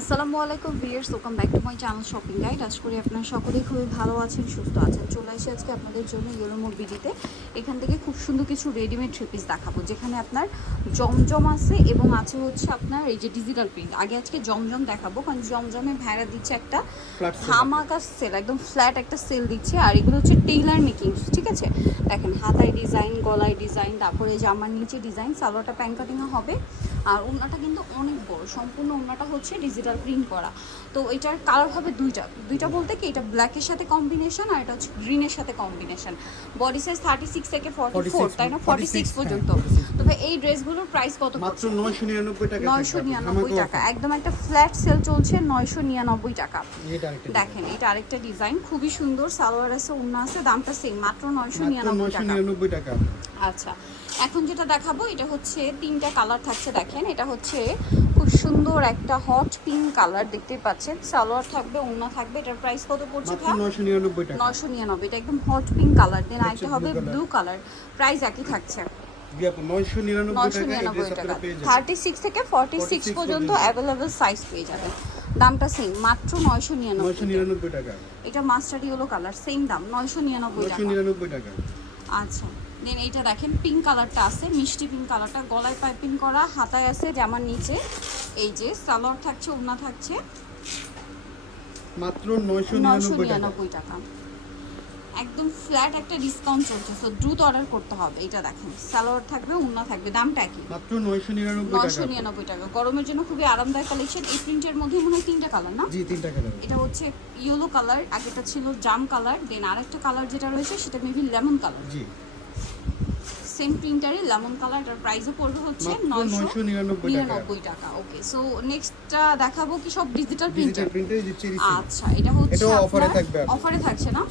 আসসালামু আলাইকুম viewers welcome back to my channel shopping guide আশা করি আপনারা সকলেই খুবই ভালো আছেন সুস্থ আছেন। চলে আসি আজকে আপনাদের জন্য ইয়েলোমোর বিডিতে এখান থেকে খুব সুন্দর কিছু রেডিমেড থ্রি পিস দেখাবো যেখানে আপনার জমজম আছে এবং আছে হচ্ছে আপনার এই যে ডিজিটাল প্রিন্ট আগে আজকে জমজম দেখাবো কারণ জমজমে ভাইরা দিচ্ছে একটা। ধামাকা সেল একদম ফ্ল্যাট একটা সেল দিচ্ছে। আর এগুলো হচ্ছে টেইলার মেকিং ঠিক আছে? দেখেন হাতায় ডিজাইন গলায় ডিজাইন তারপরে জামার নিচে ডিজাইন সালোয়ারটা প্যান কাটিং হবে। আর ওড়নাটা কিন্তু অনেক বড় সম্পূর্ণ ওড়নাটা হচ্ছে ডিজিটাল প্রিন্ট করা। তো এটার কালার হবে দুইটা। দুইটা বলতে কি এটা ব্ল্যাকের সাথে কম্বিনেশন আর এটা হচ্ছে গ্রিনের সাথে combination body size thirty six থেকে ফর্টি ফোর তাই না? ফর্টি 46 সিক্স হ্যাঁ, পর্যন্ত। 46 তবে এই ড্রেসগুলোর প্রাইস কত মাত্র নয়শো নিরানব্বই টাকা নয়শো নিরানব্বই টাকা। একদম একটা ফ্ল্যাট সেল চলছে নয়শো নিরানব্বই টাকা। দেখেন এটা আরেকটা ডিজাইন খুবই সুন্দর সালোয়ার আছে উন্না আছে দামটা সেম মাত্র নয়শো নিরানব্বই টাকা। আচ্ছা। এখন যেটা দেখাবো এটা হচ্ছে তিনটা কালার থাকছে দেখেন। এটা হচ্ছে খুব সুন্দর একটা হট পিঙ্ক কালার দেখতে পাচ্ছেন। সালোয়ার থাকবে উন্না থাকবে। এটার প্রাইস কত পড়ছে নয়শো নিরানব্বই টাকা। নয়শো নিরানব্বই এটা একদম হট পিঙ্ক কালার দেন আরেকটা হবে ব্লু কালার প্রাইস একই থাকছে। থার্টি সিক্স থেকে ফর্টি সিক্স পর্যন্ত। অ্যাভেলেবেল সাইজ পেয়ে যাবেন। দামটা সেম মাত্র নয়শো নিরানব্বই টাকা। এটা মাস্টার ইয়েলো কালার সেম দাম নয়শো নিরানব্বই টাকা। আচ্ছা। দেন এইটা দেখেন পিঙ্ক কালারটা আছে মিষ্টি পিঙ্ক কালারটা গলায় পাইপিং করা হাতায় আছে জামার নিচে। এই যে সালোয়ার থাকছে ওড়না থাকছে। মাত্র নয়শো নিরানব্বই টাকা। একদম ফ্ল্যাট একটা ডিসকাউন্ট চলছে সো দ্রুত অর্ডার করতে হবে। এটা দেখেন সালোয়ার থাকবে ওড়না থাকবে দামটা কি মাত্র নয়শো নিরানব্বই নয়শো টাকা নিরানব্বই টাকা। গরমের জন্য খুবই আরামদায়ক কালেকশন এই প্রিন্টের মধ্যে মনে হয় তিনটা কালার না? জি তিনটা কালার এটা হচ্ছে ইয়েলো কালার আগেটা ছিল জাম কালার দেন আরেকটা কালার যেটা রয়েছে সেটা মেবি লেমন কালার জি। সেম প্রিন্টারে লেমন কালার এটার প্রাইসও পড়বে হচ্ছে মাত্র নয়শো নয়শো নিরানব্বই টাকা। ওকে সো নেক্সটটা দেখাবো কি সব ডিজিটাল প্রিন্টার আচ্ছা এটা হচ্ছে offer থাকবে অফারে থাকছে না?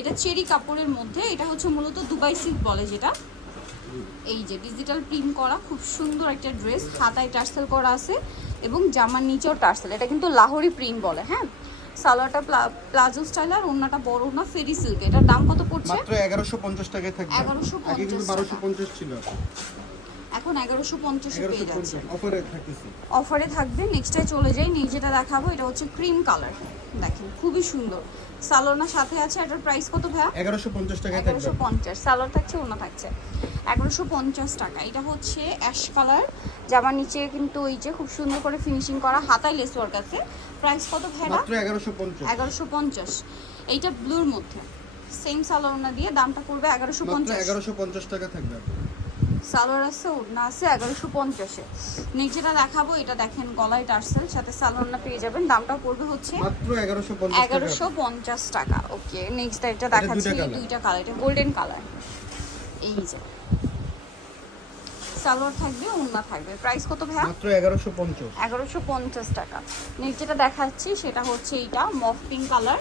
এটা চেরি কাপড়ের মধ্যে এটা হচ্ছে মূলত দুবাই সিল্ক বলে যেটা। এই যে ডিজিটাল প্রিন্ট করা খুব সুন্দর একটা ড্রেস হাতায় টার্সেল করা আছে এবং জামার নিচেও টার্সেল। এটা কিন্তু লাহোরি প্রিন্ট বলে হ্যাঁ? সালোয়ারটা প্লাজো স্টাইল আর ওন্নাটা বড় না ফেরি সিল্ক। এটার দাম কত পড়ছে? মাত্র এগারোশো পঞ্চাশ টাকায় থাকবে। 1150 আগে কিন্তু বারোশো পঞ্চাশ ছিল। এখন এগারোশো পঞ্চাশে পেয়ে যাচ্ছে অফারে থাকবে নেক্সটে চলে যাই নিয়ে যেটা দেখাবো এটা হচ্ছে ক্রিম কালার দেখেন খুবই সুন্দর। সালোনার সাথে আছে এটার প্রাইস কত ভাইয়া? এগারোশো পঞ্চাশ থাকবে। এগারোশো পঞ্চাশ সালোয়ার থাকছে ওনা থাকছে। এগারোশো পঞ্চাশ টাকা এটা হচ্ছে অ্যাশ কালার জামার নিচে কিন্তু ওই যে খুব সুন্দর করে ফিনিশিং করা হাতায় লেস ওয়ার্ক আছে। প্রাইস কত ভাইয়া এগারোশো পঞ্চাশ। এগারোশো পঞ্চাশ। এইটা ব্লুর মধ্যে। সেম সালোয়ার দিয়ে দামটা পড়বে এগারোশো পঞ্চাশ। এগারোশো পঞ্চাশ টাকা থাকবে। সালোয়ার আছে ওড়না আছে এগারোশো পঞ্চাশে। নিচেটা দেখাবো এটা দেখেন গলায় টার্সেল সাথে সালোয়ারটা পেয়ে যাবেন দামটাও পড়বে হচ্ছে এগারোশো পঞ্চাশ টাকা। ওকে। নেক্সট এটা দেখাচ্ছি দুইটা। কালার এটা গোল্ডেন কালার এই যে। সালোয়ার থাকবে ওড়না থাকবে। প্রাইস কত ভাইয়া? মাত্র এগারোশো পঞ্চাশ। এগারোশো পঞ্চাশ টাকা। নেক্সট যেটা দেখাচ্ছি সেটা হচ্ছে এইটা মফ পিঙ্ক কালার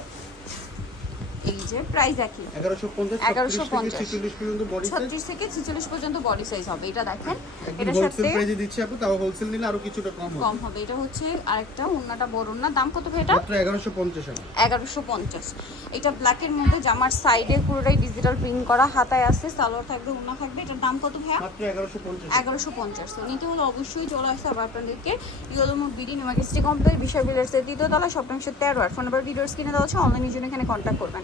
এই যে প্রাইস একই। এগারোশো পঞ্চাশ 1150 পর্যন্ত বডি সাইজ ছত্রিশ থেকে পর্যন্ত বডি সাইজ হবে এটা দেখেন। হোলসেল সাথে প্রাইসে দিচ্ছি আপু তাও হোলসেল নিলে আরও কিছুটা কম হবে। কম হবে। এটা হচ্ছে আরেকটা বড় দাম কত ভাই এটা? এটা মধ্যে জামার সাইডে পুরোটাই ডিজিটাল প্রিন্ট করা হাতায় আছে সালোয়ার থাকবে থাকবে। এটার দাম কত মাত্র তো নিতে হলে অবশ্যই চলে আসতে হবে আপনাদেরকে। ইয়েলোমো বিডি কমপ্লেক্স বিষয় বিলার্সের আর ফোন নাম্বার ভিডিওস কিনে দেওয়া হচ্ছে অনলাইনের জন্য এখানে কন্ট্যাক্ট করবেন।